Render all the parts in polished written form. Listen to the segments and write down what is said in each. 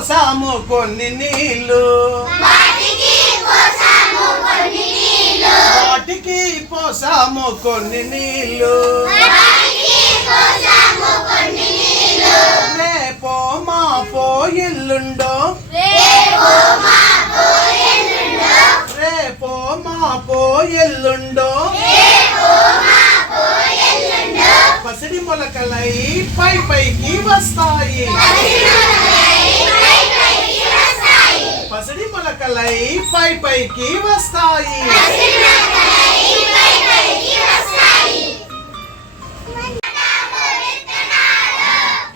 పోసాము కొన్ని నీళ్ళు, వాటికి పోసాము కొన్ని నీళ్ళు, రేపో మాపో ఎల్లుండో, రేపో మాపో ఎల్లుండో, పసిడి మొలకలై పై పైకి వస్తాయి, పసిడి మొలకలై పై పైకి వస్తాయి.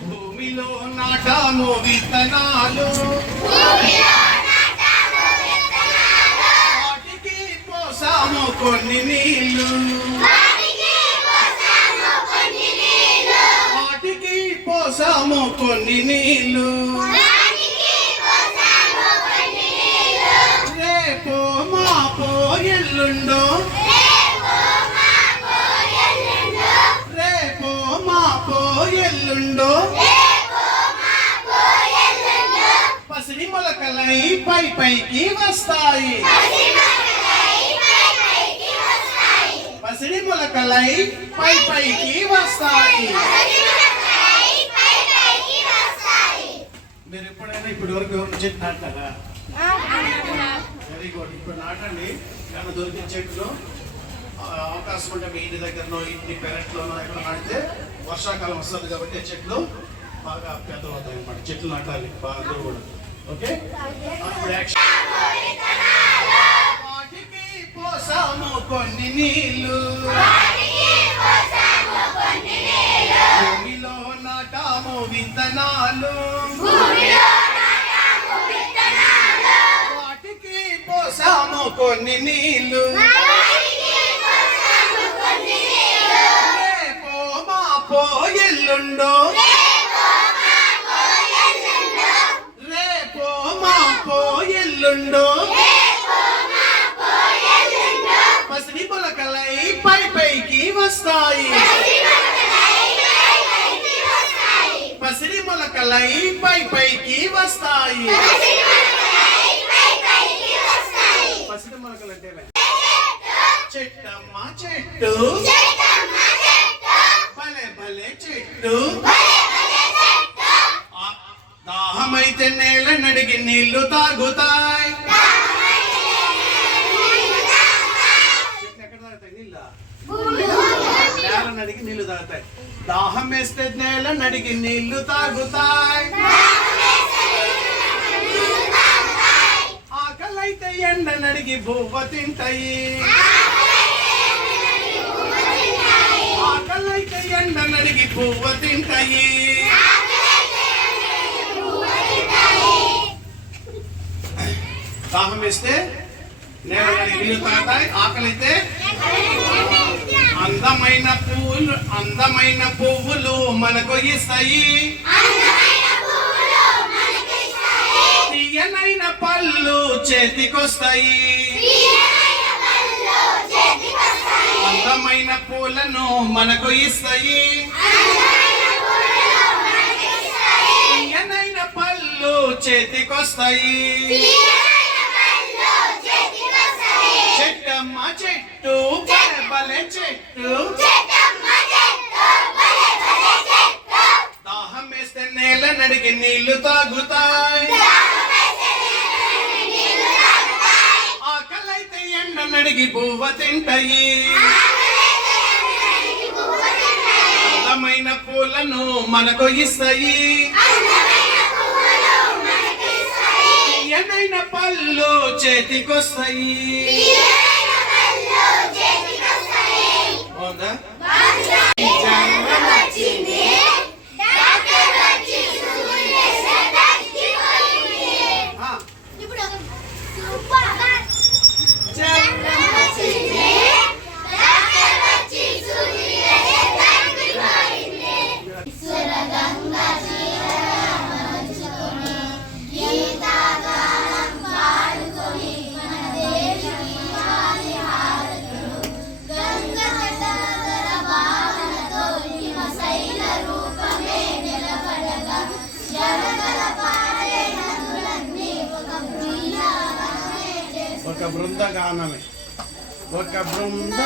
భూమిలో నాటాము విత్తనాలు, వాటికి పోసాము కొన్ని నీళ్ళు, వాటికి పోసాము కొన్ని నీళ్ళు, రేపో మాపో ఎల్లుండో, రేపో మాపో ఎల్లుండో, పసిడి మొలకలై పై పైకి వస్తాయి, పసిడి మొలకలై పై పైకి వస్తాయి. మీరు ఎప్పుడైనా ఇప్పటి వరకు ఎవరు చెట్టు నాటారా? Very good. ఇప్పుడు నాటండి. ఏమైనా దొరికిన చెట్లు అవకాశం ఉంటే మీ ఇంటి దగ్గరనో ఇంటి పెరట్లోనో ఎక్కడ నాటితే వర్షాకాలం వస్తుంది కాబట్టి చెట్లు బాగా పెద్దవుతాయి అన్నమాట. చెట్లు నాటాలి బాగా అందరూ కూడా. ఓకే, వాటికి పోసాము కొన్ని నీళ్ళు, భూమిలో నాటాము విత్తనాలు, వాటికి పోసాము కొన్ని నీళ్ళు, రేపో మాపో ఎల్లుండో, రేపో మాపో ఎల్లుండో, పసిడి మొలకలై పై పైకి వస్తాయి, పసిడి మొలకలై పై పైకి వస్తాయి. పసిడి మొలకలు అంటే చెట్టమ్మ చెట్టు, భలే భలే చెట్టు, దాహమైతే నేల నడిగి నీళ్లు తాగుతాయి. ఎక్కడ తాగుతాయి నీళ్ళ? నేల నడిగి నీళ్లు తాగుతాయి. దాహం వేస్తే నేల నడిగి నీళ్లు తాగుతాయి. ఆకలైతే ఎండ నడిగి బువ్వ తింటాయి, ఆకలైతే ఎండ నడిగి బువ్వ తింటాయి. దాహం వేస్తే నేల నడిగి నీళ్లు తాగుతాయి. ఆకలైతే అందమైన పువ్వులు మనకు ఇస్తాయి, తీయనైన పళ్ళు చేతికొస్తాయి, అందమైన పూలను మనకు ఇస్తాయి, తీయనైన పళ్ళు చేతికొస్తాయి. చెట్టమ్మ చెట్టు, భలే భలే చెట్టు, దాహం వేస్తే నేల నడిగి నీళ్లు తాగుతాయి, ఆకలైతే ఎండ నడిగి బువ్వ తింటాయి, అందమైన పూలను మనకు ఇస్తాయి, తీయనైన పళ్ళు చేతికొస్తాయి. అవునా? బృందగానమే, ఒక బృంద